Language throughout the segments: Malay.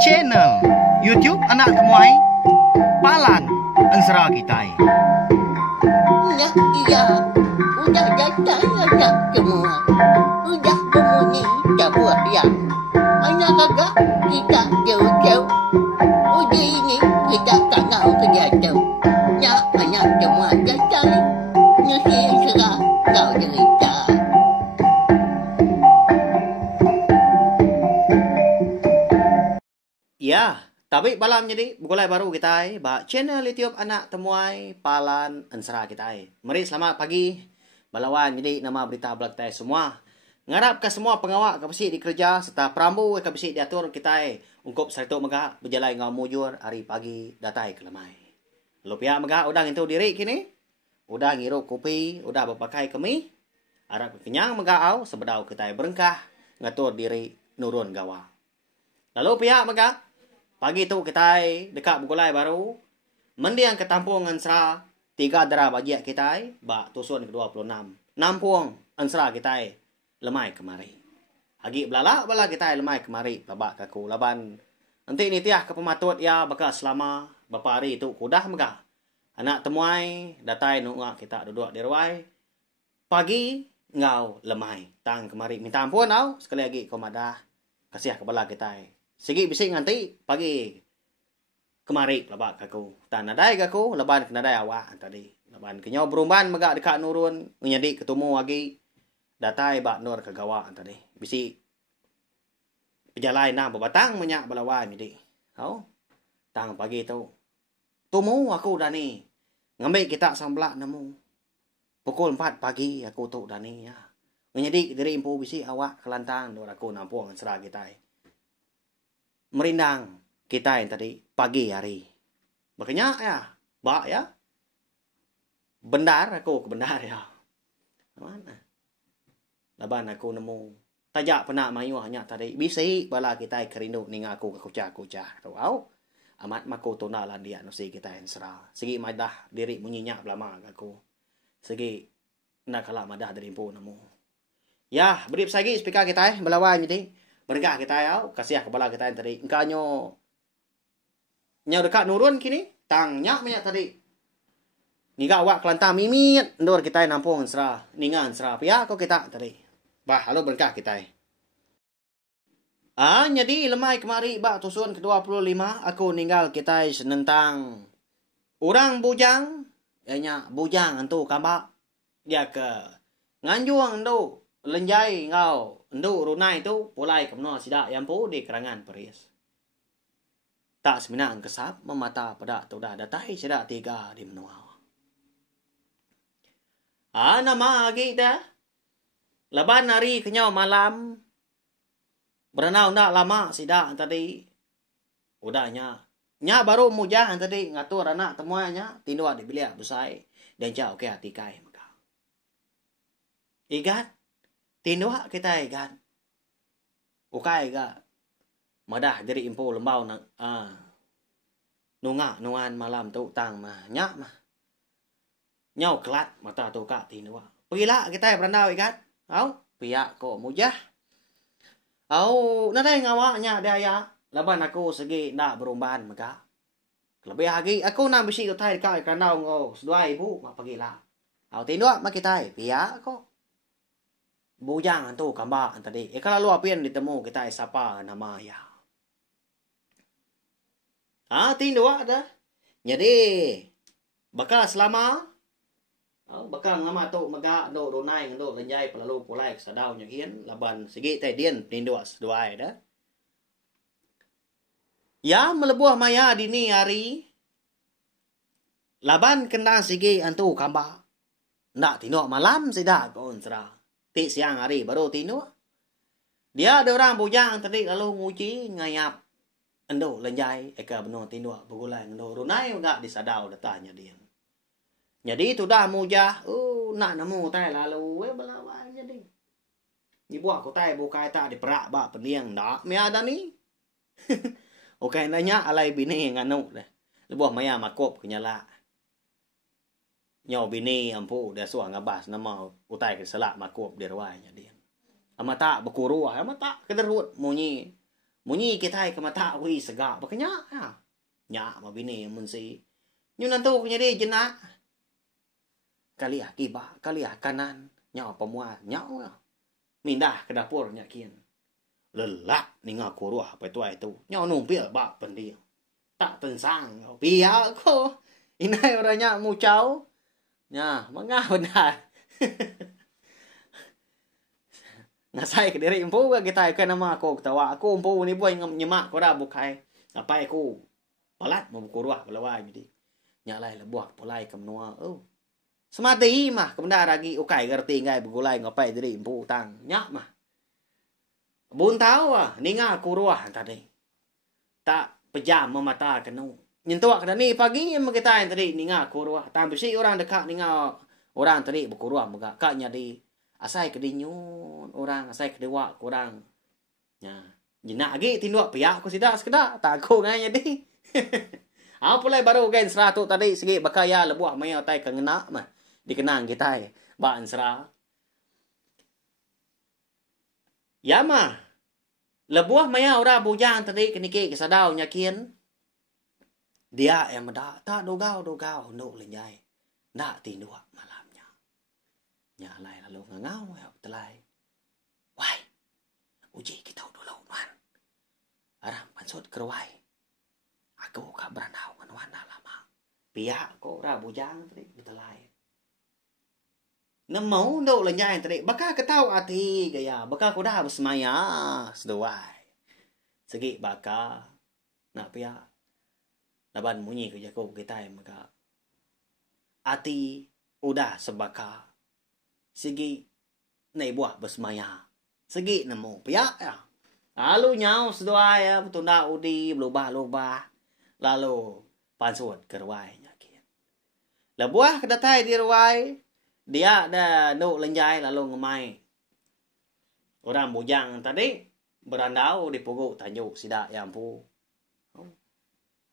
channel YouTube Anak Temuai Palan Ensera Kitai. Iya, udah datang anak semua. Udah berbunyi sebuah yang anak kakak kita jauh-jauh. Uji ini kita tak mau kerja jauh. Ya, anak semua datang. Nusi serah kau cerita. Ya, tapi malam jadi bukulai baru kita ba channel YouTube Anak Temuai Palan Ensera kita. Mari selamat pagi. Balawan jadi nama berita belak kita semua. Ngarap ke semua pengawak kapasi di kerja serta perambu kapasi diatur kita ungkup sarito megah berjalan ngau mujur hari pagi datai ke lemai. Lalu pihak megah udang itu diri kini. Udah ngirup kopi, udah berpakai kemi. Harap kenyang megah au sebedau kita berengkah ngatur diri nurun gawa. Lalu pihak megah pagi tu kita dekat bukulai baru. Mendiang ketampung Ensera 3 dera bagiak kita ba tusun ke-26. Nampung Ensera kita lemai kemari. Agi belala bala kita lemai kemari labak kaku laban. Nanti ni tiah ke pematut ya bakal selama beberapa hari itu kudah megah. Anak temuai datai nungak kita duduk di ruai. Pagi ngau lemai tang kemari minta ampun au sekali lagi kau madah kasih ke bala kita. Sigi bising nanti pagi kemari labak kaku. Tan nadai kaku laban kenadai awak tadi. Laban kenyau berumban megak dekat nurun menyedi ketemu lagi datai bak nur ke gawa tadi. Bisi pejalai na berbatang menyak balawai midi. Au tang pagi tu. Tumu aku dah ni. Ngambil kita samblak nemu. Pukul 4 pagi aku tu dah ni ya. Menyedi diri impu bisi awak kelantang dor aku nampung Ensera kita. Merindang kita yang tadi pagi hari. Makanya ya, bak ya. Bendar aku ke bendar ya. Mana? Laban aku nemu. Tajak pernah mayu hanya tadi. Bisi bala kita kerindu ninga aku ke kucah-kucah. Tahu au? Amat mako tuna lan dia nusi kita Ensera. Segi madah diri munyinya belama aku. Segi nak kala madah dari impu nemu. Ya, beri sagi speaker kita belawan jadi. Bergah kita ya, kasih ke bala kita yang tadi. Engkanyo nyaw dekat nurun kini, tang nyak minyak tadi. Niga awak kelantang mimit, ndor kita nampung Ensera, ningan Ensera pia ko kita tadi. Bah, halo berkah kita. Jadi lemai kemari bak tusun ke-25 aku ninggal kita senentang orang bujang, nya bujang antu kambak dia ke nganjuang ndo lenjai ngau ndu runai tu pulai kemno sida yampu di kerangan peris. Tak seminang kesap memata pada tu dah datai sida 3 di menua. Nama kita laban hari kenyau malam berenau ndak lama sida tadi udahnya nya baru mujah tadi ngatur anak temuanya tindu di bilik besai dan jauh ke hati kai maka. Igat tindu kita igat. Ukai ga madah diri impu lembau nang nunga nuan malam tu tang mah nyak mah. Nyau kelat mata tu ka tindu. Pergilah kita berenau igat. Au pihak ko mujah. Au nadai ngawaknya daya laban aku segi ndak berumban maka. Lebih lagi aku nak bisi utai ka kanau ngo sedua ibu mak pergilah. Au tindu mak kita pihak ko. Bujang tu kambak tadi. Kalau lu apian ditemu kita siapa nama ya. Tindu ada. Jadi bakal selama bakal lama tu maga do donai ndo lenjai pelalu pulai sadau nya hien laban segi tai dien tindu seduai dah. Ya melebuah maya dini hari laban kendang segi antu kambak. Ndak tindu malam sida ko Ensera. Ti siang hari baru tindu. Dia ada orang bujang tadi lalu nguci ngayap endo lenjai eka beno tindu begulai endo runai udah disadau datanya dia. Jadi tu dah mujah, nak nemu tai lalu belawan jadi. Ni buat aku tai bukai tak diperak bak pendiang dak me ada ni. Okey nanya alai bini nganu dah. Lebuh maya makop kenyala. Nyau bini ampu dia suang ngabas nama utai ke selak makop di ruai jadi. Amata bekuru amata kederut munyi Munyi kita ke mata wi segak bakanya ya. Nya ma bini mun si. Nyu nantu jadi jenak. Kali kiba, kali kanan, nya pemua, nya mindah ke dapur nya kian. Lelak ninga kuruah apa itu. Nya numpil bak pendi. Tak tensang. Pia ko. Inai orangnya mucau. Nya, mangga benar. Ngasai ke diri empu kita ke nama aku ketawa aku empu ni boy nyemak ko dah bukai apa aku palat mau kuruah balawai jadi nyalai lebuak polai ke menua semati mah kemendar lagi ukai ngerti ngai begulai ngapai diri empu tang nyak mah bun tahu ninga kuruah tadi tak pejam memata kenu nyentuak tadi pagi yang kita yang tadi ninga kuruah tang besi orang dekat ninga orang tadi berkuruah muka kaknya di asai kedinyun orang asai kedewa kurang nya jenak lagi tinduak piak ku sidak sekedak tak aku ngai jadi apa pulai baru gen 100 tadi segi bakaya lebuah maya tai kengena mah dikenang kita baan sera ya mah lebuah maya ora bujang tadi keniki kesadau nyakin dia yang meda tak dogau nduk lenyai ndak tinduak malamnya nya lai lalu ngangau ya telai wai uji kita dulu man aram pansut kerwai aku ka berandau manwana lama pihak ko ra bujang tadi betelai nemu nduk lenyai tadi bakal ketau ati gaya bakal ko dah bersemaya seduai segi bakal nak pihak laban munyi ke jago kita maka ati udah sebaka segi nai buah bersemaya segi nemu pihak ya lalu nyau sedua ya tunda udi berubah lalu pansut kerwai nyakin lebuah kedatai di ruai dia ada nuk lenjai lalu ngemai orang bujang tadi berandau di puguk tanjuk sidak yang pu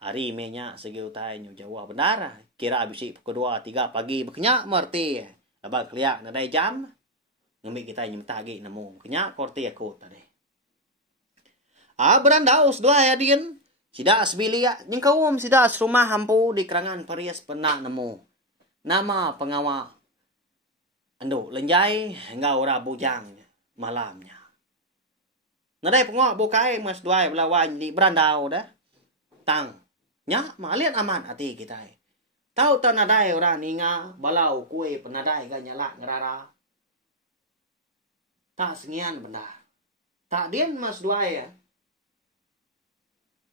hari menya segi utai nyu jawa benar kira abisi pukul 2 3 pagi berkenyak merti abang keliak nadai jam ngemik kita nyemta gi nemu kenyak korti aku tadi berandau sedua ya din sida asbilia ning kaum sida rumah hampu di kerangan perias pernah nemu nama pengawa ando lenjai enggak ora bujang malamnya nadai pengawa bukai mas dua belawan di berandau dah tang nya malian aman hati kita tahu tak nadai orang ninga balau kue penadai ga nyala ngerara tak sengian benar tak dian mas dua ya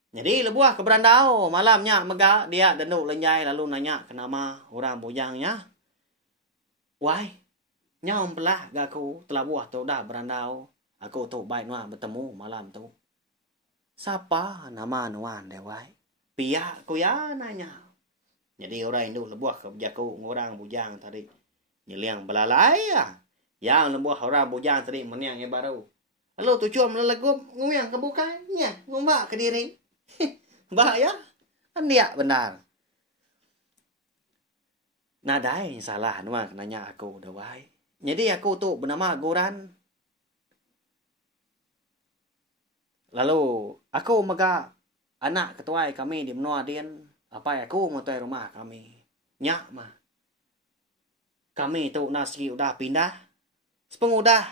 jadi lebuah ke berandau malamnya mega dia denduk lenjai lalu nanya ke nama orang bujangnya wai nyam pelah gaku telah buah tu dah berandau aku tu baik nuan bertemu malam tu siapa nama nuan deh wai pihak ku ya nanya jadi orang Indo lebuah ke jaku orang bujang tadi nyeliang belalai ya yang lebuah orang bujang tadi meniang yang baru lalu tujuan melelegup nguyang kebukanya ngumbak ke diri bahaya kan dia benar nadai salah nuan nanya aku dah wai jadi aku tu bernama Goran lalu aku mega anak ketua kami di menua dian apa ya aku mau tuai rumah kami nyak mah kami tu nasi udah pindah sepeng udah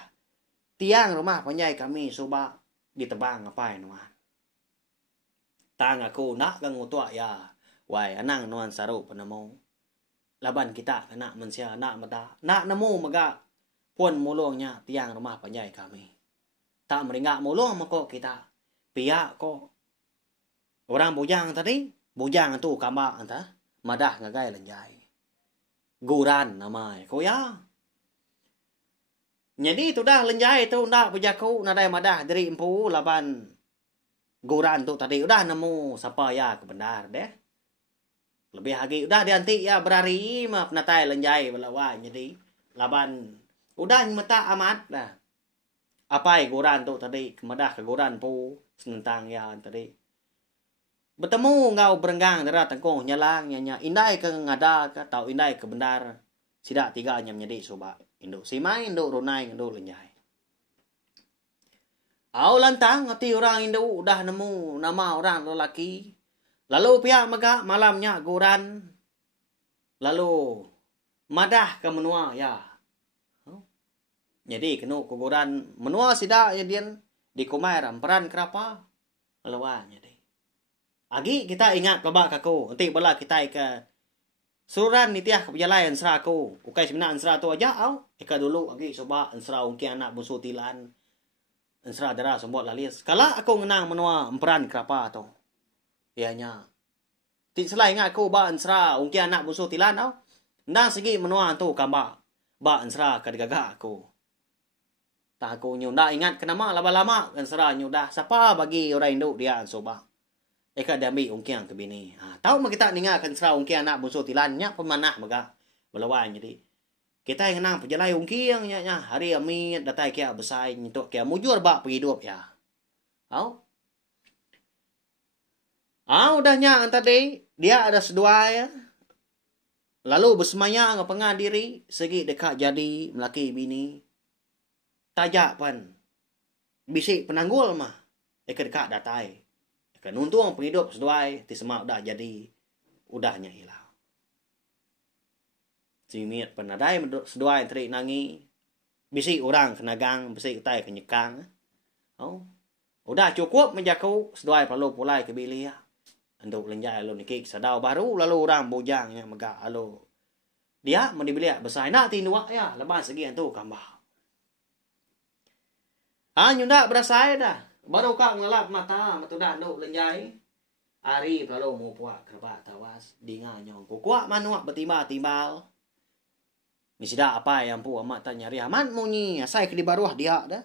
tiang rumah penjai kami coba ditebang apa ya nuan tang aku nak gang utua ya wai anang nuan saru penemu laban kita kena mensia nak mata nak nemu mega pun mulungnya tiang rumah penjai kami tak meringak mulung mako kita pihak ko orang bujang tadi bujang tu kamba anta madah ngagai lenjai Goran namanya ko ya jadi tu dah lenjai tu ndak bujaku nadai madah dari empu laban Goran tu tadi udah nemu siapa ya kebenar deh lebih lagi udah dianti ya berari mah penatai lenjai belawa jadi laban udah nyemeta amat dah apa Goran tu tadi kemadah ke Goran pu senentang ya tadi bertemu ngau berenggang darat tengkong nyalang nyanya indai ke ngada ke tau indai ke benar sidak tiga nyam nyedi soba induk simai induk runai induk lenyai Au lantang hati orang Hindu udah nemu nama orang lelaki. Lalu pihak mega malamnya guran. Lalu madah ke menua ya. Jadi kena kuguran menua sida ya dia di kumai ramperan kerapa. Laluan jadi. Agi kita ingat babak aku. Nanti bala kita ke sururan nitiah keperjalanan sera aku. Ukai sebenarnya sera tu aja au. Ika dulu agi coba sera ungki anak musuh tilan. Sera darah sembuat lalis. Kalau aku ngenang menua emperan kerapa tu. Ianya. Tidak salah ingat aku ba sera ungki anak musuh tilan au. Nang segi menua tu kamba. Ba sera kadagaga aku. Tak aku nyudah ingat kenama lama-lama sera nyudah. Siapa bagi orang Hindu dia soba. Eka dia ambil ungkian ke bini. Tahu mah kita ningakan sera ungki anak musuh tilannya pemanah mega. Belawan jadi. Kita yang nang perjalanan ungkian nya hari amit datai kia besar untuk kia mujur bak penghidup ya. Au. Udahnya tadi dia ada sedua ya. Lalu bersemayang ngapengah diri segi dekat jadi melaki bini. Tajak pan. Bisik penanggul mah. Eka dekat datai. Eka nuntung penghidup sedua ti semak dah jadi udahnya hilang. Simit penadai sedua yang terik nangi. Bisi orang kenagang, bisi utai kenyekang. Udah cukup menjaku sedua perlu pulai ke bilik ya. Untuk lenjai lalu nikik sadau baru lalu orang bujangnya megak lalu. Dia mendibilik besar nak tinduak ya. Lepas segi tu kambah. Nyunda berasai dah. Baru kak ngelap mata matudah untuk lenjai. Ari lalu mau puak kerba tawas. Dinga nyong. Kukuak manuak bertimbal-timbal. Misida apa yang pu amat tanya ri aman munyi asai ke di baruah dia dah.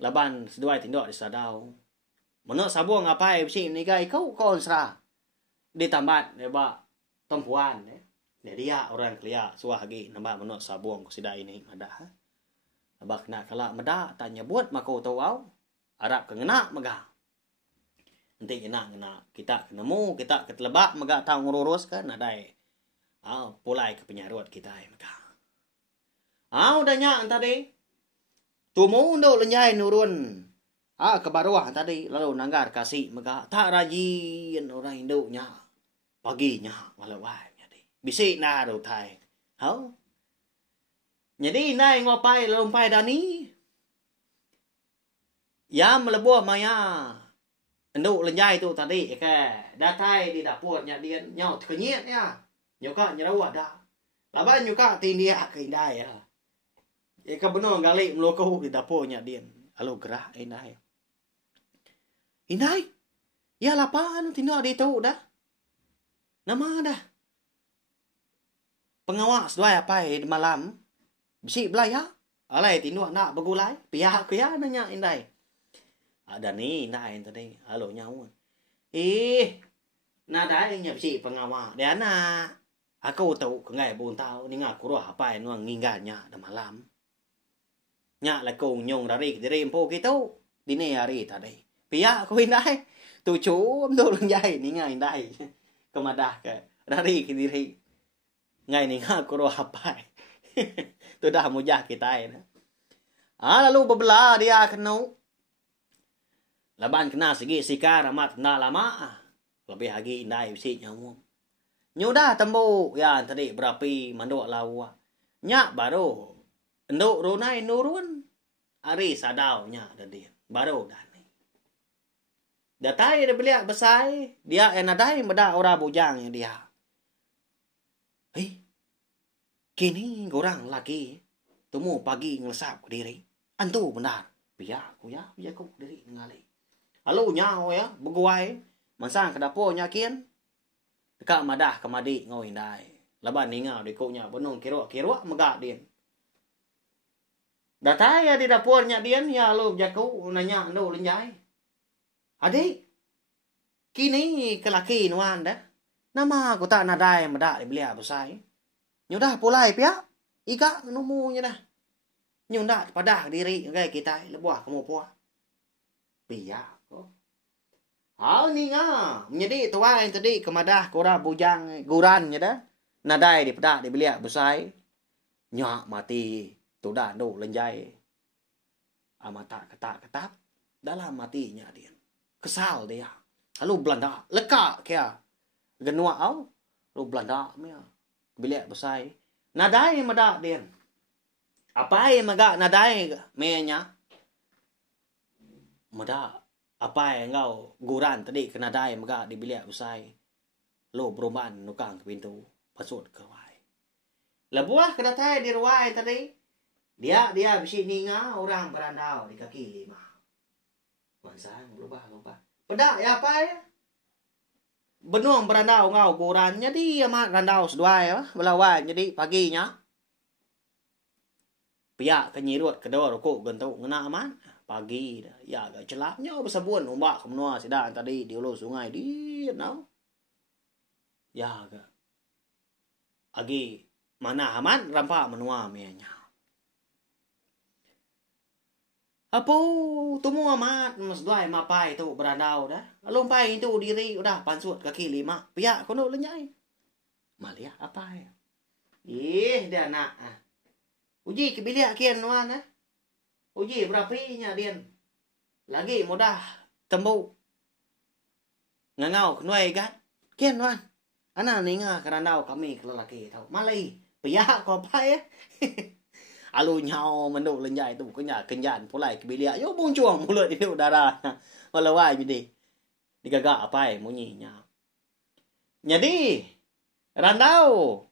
Laban sedua tindok di sadau. Menuk sabuang apa bisi menigai kau sera. Ditambat deba perempuan dia orang kelia suah lagi nambah menuk sabuang ku sida ini madah. Abak nak kala madah tanya buat mako tau au. Arab kengena megah. Nanti ngena kita kenemu kita ketelebak megah tau ngurus kan adai. Pulai ke penyarut kita megah. Udahnya tadi. Tumu untuk lenjai nurun. Ke bawah tadi. Lalu nanggar kasih mega. Tak rajin orang Hindu-nya. Paginya. Walawai. Bisik na do thai. Jadi nai ngopai lompai dani. Ya melebuh maya. Enduk lenjai tu tadi. Datai di dapur nya dia. Nyau kenyit ya. Nyuka nyerawat dah. Laban nyuka tindia ke indai ya. Eka benar gali melukau di dapurnya dia. Halo gerah indai. Indai. Ya lapaan tindak dia tahu dah. Nama dah. Pengawas dua apa di malam. Bisi belaya. Alai tindak nak bergulai. Pihak ke ya nanya indai. Ada ni indai tadi. Halo nyawa. Nadainya bisi pengawas. Dia nak. Aku tahu kengai bun tahu. Ni ngaku roh apa yang nginggarnya di malam. Nya la kong nyong dari diri empo kita dini hari tadi. Pihak ko indai. Tu chum do lenjai ni ngai indai. Kemadah ke dari ke diri. Ngai ni ngaku roh apa. Tu dah mujah kita ini. Lalu bebelah dia kena. Laban kena segi sikar amat kena lama. Lebih lagi indai bisi nyamu. Nyudah tembu ya tadi berapi manduk lawa. Nya baru enduk runai nurun. Ari sadaunya ada dia. Baru dah ni. Datai dia beliak besar. Dia yang nadai meda orang bujang dia. Kini orang lagi. Temu pagi ngelesap ke diri. Antu benar. Biar aku ya. Biar aku diri ngali. Lalu nyaw ya. Beguai. Mansang ke dapur nyakin. Dekat madah kemadi ngau indai. Laban ningau dikunya. Benung kiruk megak dia. Datai ya di dapurnya dia ya lu jaku nanya lu lenjai. Adik. Kini kelaki nuan dah. Nama aku tak nadai medak dibeli apa saya. Nyudah pulai pia. Ika numunya dah. Nyudah padah diri kayak kita lebuah kamu puah. Pia. Ni nga. Menjadi tua yang tadi kemadah korang bujang gurannya dah. Nadai di pedak dibeli apa saya. Nyak mati. Tu dah do lenjai. Amata ketap. dalam hatinya dia. Kesal dia. Lalu Belanda leka kia genua au. Lalu Belanda mea bilik besai. Nadai madak dia. Apa yang maga nadai menya? Madak apa yang kau guran tadi kena dai maga di bilik besai. Lo berombaan nukang ke pintu pasut ke wai. Lebuah kena tai di ruai tadi. Dia bisi ninga orang berandau di kaki 5. Mansang lupa. Pedak ya apa ya? Benuang berandau ngau guran jadi amat randau seduai ya belawan jadi paginya. Pihak kenyirut kedua rokok gentuk ngena aman. Pagi dah. Ya agak celapnya bersabun ombak ke menua sidang tadi di hulu sungai di nau. Ya agak. Agi mana aman rampak menua mianya. Apa tumu amat mas duai mapai tu berandau dah. Lompai itu diri udah pansut kaki 5. Pihak kono lenyai. Malia apa ya? Dia nak. Uji ke bilik kian nuan Uji berapinya dia. Lagi mudah tembuk. Ngangau kenuai kan? Kian nuan. Ana ninga kerandau kami kelelaki tahu. Malai. Pihak kau apa ya? Alu nyau menduk lenyai tu kenyan pulai ke bilik. Yo bungcuang mulut itu darah. Walawai jadi. Digagak apa ya munyinya. Jadi randau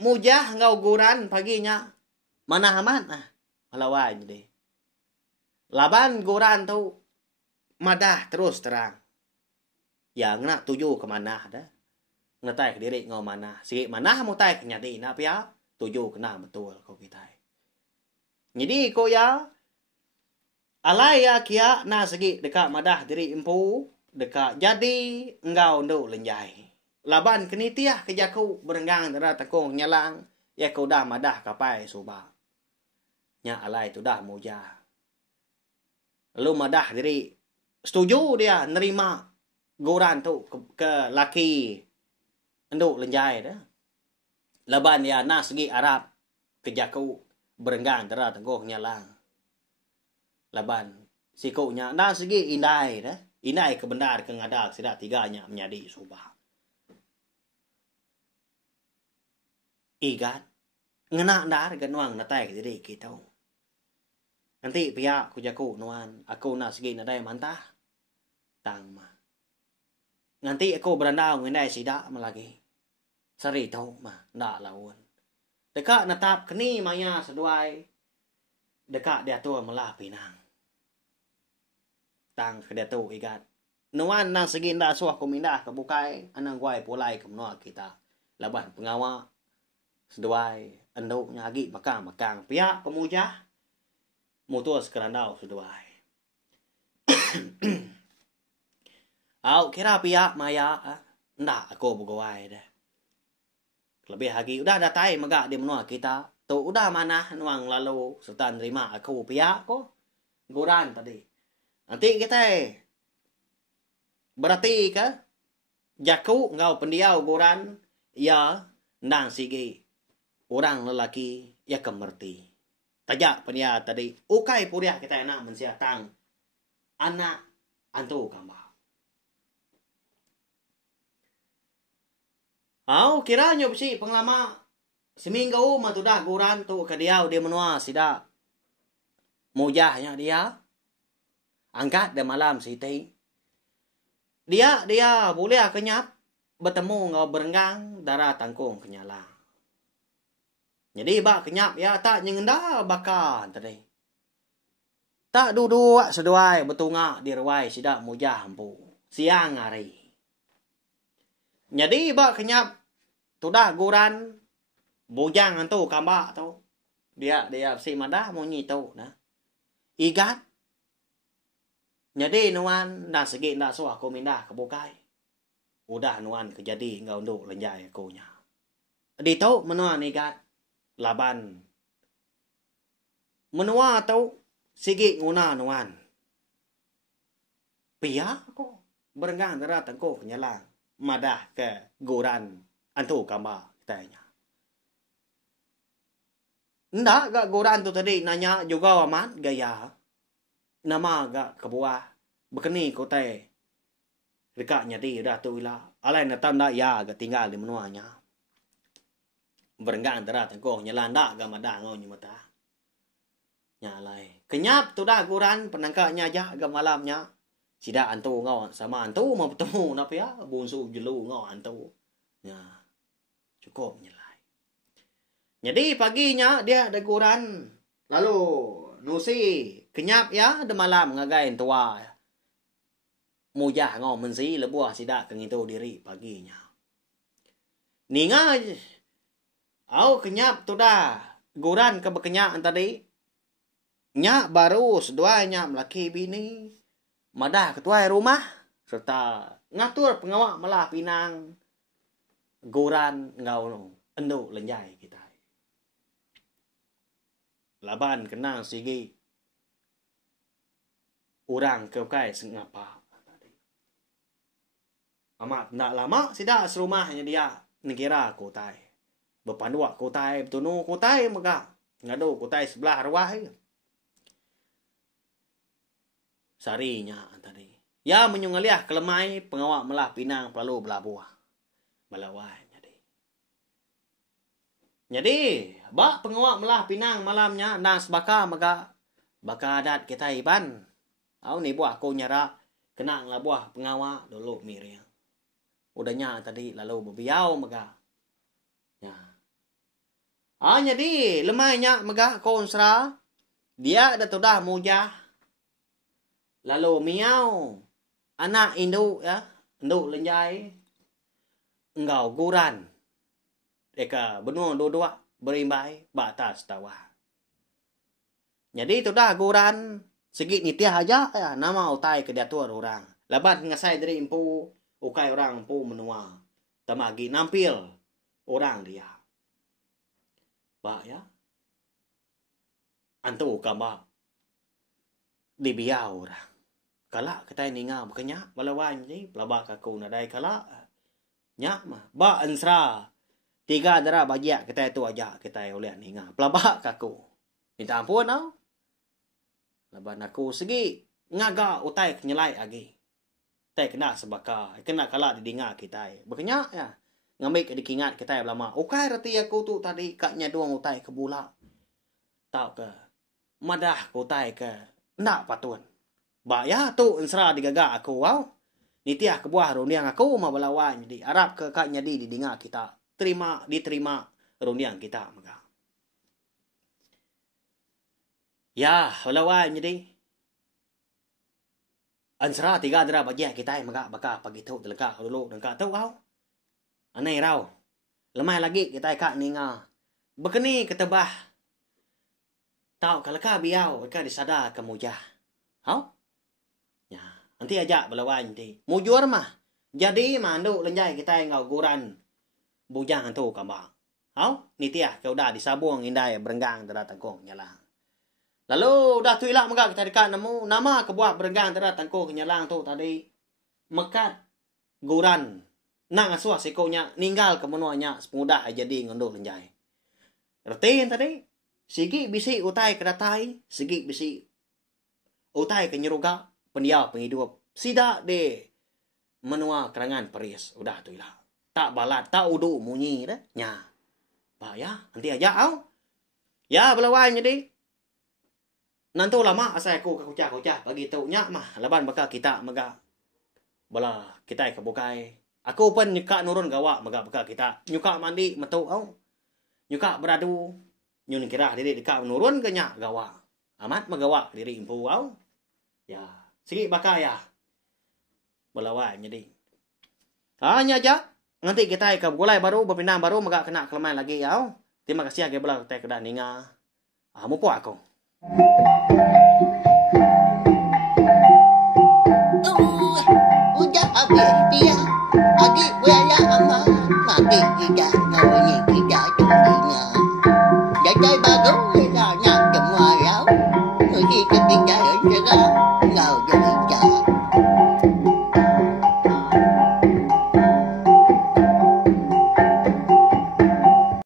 mujah ngau guran paginya. Mana aman Malawai jadi. Laban guran tu madah terus terang. Yang nak tuju ke mana dah. Ngetai ke diri ngau mana. Sikit mana mau tai ke nyati nak pia. Tuju kena betul kau kita. Jadi kau ya. Alai ya kia na segi dekat madah diri empu. Dekat jadi engkau nduk lenjai. Laban kenitiah kejaku berenggang darah tekung nyalang. Ya kau dah madah kapai subah. Nya alai tu dah muja. Lalu madah diri. Setuju dia nerima guran tu ke laki. Nduk lenjai dah. Laban ya na segi Arab kejaku berenggang darah tekung nyalang. Laban sikunya na segi indai dah. Indai kebenar ke ngadak sidak tiganya menjadi subah. Igat ngena dar ganuang natai diri kita. Nanti pihak kujaku nuan aku nak segi nadai mantah tang ma. Nanti aku berandau ngendai sidak melagi. Sari tau mah ndak lawan. Dekat natap keni maya seduai. Dekat dia tu melah pinang. Tang ke dia tu igat. Nuan nang segi ndak suah kumindah ke bukai anang guai pulai ke menua kita. Laban pengawak seduai enduk nyagi makang pihak pemujah mutus kerandau seduai. Au kira pihak maya ndak aku bergawai dah. Lebih lagi udah datai megak di menua kita. Tu udah mana nuang lalu serta nerima aku pihak ko guran tadi. Nanti kita berarti ke jaku ngau pendiau guran ya nang sigi orang lelaki ya kemerti. Tajak pendia tadi ukai puria kita nak mensiatang anak antu kamba. Au kiranya besi penglama seminggu matudah guran tu ke dia dia menua sida mujahnya dia angkat de malam siti dia boleh kenyap bertemu ngau berenggang darah tangkung kenyala. Jadi bak kenyap ya tak nyengenda bakan tadi. Tak duduk seduai betungak di ruai sida mujah empu siang hari. Jadi bak kenyap tudah guran bujang antu kambak tu. Dia si madah munyi tu nah. Igat. Jadi nuan dah segi nak suah aku mindah ke bukai. Udah nuan kejadi ngau nduk lenjai aku nya. Di tu menuan igat laban. Menua tu sigi nguna nuan. Pia aku berenggang darah tengkuk nyalang. Madah ke guran antu kamba tanya. Ndak gak guran tu tadi nanya juga amat gaya. nama agak kebuah bekeni kotai dekatnya di dah tu ila alai na tam dah ya agak tinggal di menuanya berenggang antara tengkoh nyelanda agak madah ngau nyemata nyalai kenyap tu dah guran penangkanya aja agak malamnya sida antu ngau sama antu mau bertemu napa ya bunsu jelu ngau antu ya cukup nyelai jadi paginya dia ada guran lalu nusi kenyap ya de malam ngagain tua mujah ngau mensi lebuah sida kengitu diri paginya ninga au kenyap tu dah guran ke bekenyak tadi nyak baru seduanya melaki bini madah ketua rumah serta ngatur pengawak malah pinang guran ngau enduk lenjai kita laban kenang sigi orang ke kai sengapa amat nak lama sida serumahnya dia negara kotai berpanduak kotai betunu kotai mega ngado kotai sebelah arwah sarinya tadi ya menyungaliah kelemai pengawak melah pinang perlu belabuah balawai jadi bak pengawak melah pinang malamnya nang sebaka mega baka adat kita iban au ni buah aku nyara kenang lah buah pengawak dulu miring udahnya tadi lalu bebiau mega ya jadi lemainya mega konsra dia ada tudah mujah lalu miau anak induk ya induk lenjai engkau guran eka benua dua berimbai batas tawah jadi tudah guran segi nitiah aja ya nama utai ke diatur orang laban ngasai dari impu ukai orang empu menua tamagi nampil orang dia pak ya antu kamba dibiau orang kala kita ninga makanya balawan ni pelabak aku nadai kala nyak mah ba ansra tiga darah bagiak kita itu aja kita oleh ninga pelabak aku minta ampun tau laban aku segi ngaga utai kenyelai agi tai kena sebaka kena kala didinga kita makanya ya ngambil ke dikingat kita lama ukai rati aku tu tadi kaknya doang utai ke bula tau ke madah utai ke ndak patun ba ya tu ensra digaga aku wow nitiah ke buah rundiang aku mah balawan jadi arab ke kaknya didinga kita diterima rundiang kita maka ya balawan jadi ansra tiga dara bagi kita maka baka pagi tu telaka dulu dengka tu kau anai rau lemai lagi kita kak ninga bekeni ketebah tau kalaka biau ka disada kemujah hau ya nanti aja balawan nanti mujur mah jadi mandu lenjai kita ngau guran bujang tu kambang hau nitiah kau dah disabung indai berenggang dara tangkong nyala lalu dah tu ilah mega kita dekat nemu nama kebuah berenggang dara tangkong nyalang tu tadi mekat guran nang asua sikonya ninggal ke menuanya semudah jadi ngenduk lenjai retin tadi sigi bisi utai kedatai sigi bisi utai ke nyeruga pendia penghidup sida de menua kerangan peris udah tu ilah tak balat tak udu munyi dah nya ba ya nanti aja au ya belawan jadi nanti lama asal aku kucah bagi tau nya mah laban baka kita mega bala kita ke bukai aku pun nyuka nurun gawa mega baka kita nyuka mandi metu au nyuka beradu nyun kira diri dekat nurun ke nya gawa amat magawa diri impu au ya sigi baka ya belawan jadi hanya aja nanti kita ke gulai baru berpindah baru mega kena kelemai lagi au terima kasih age bela teh kedak ninga mupo aku udah habis dia adik buaya amat mati tidak kau ni tidak curinya jajai bagus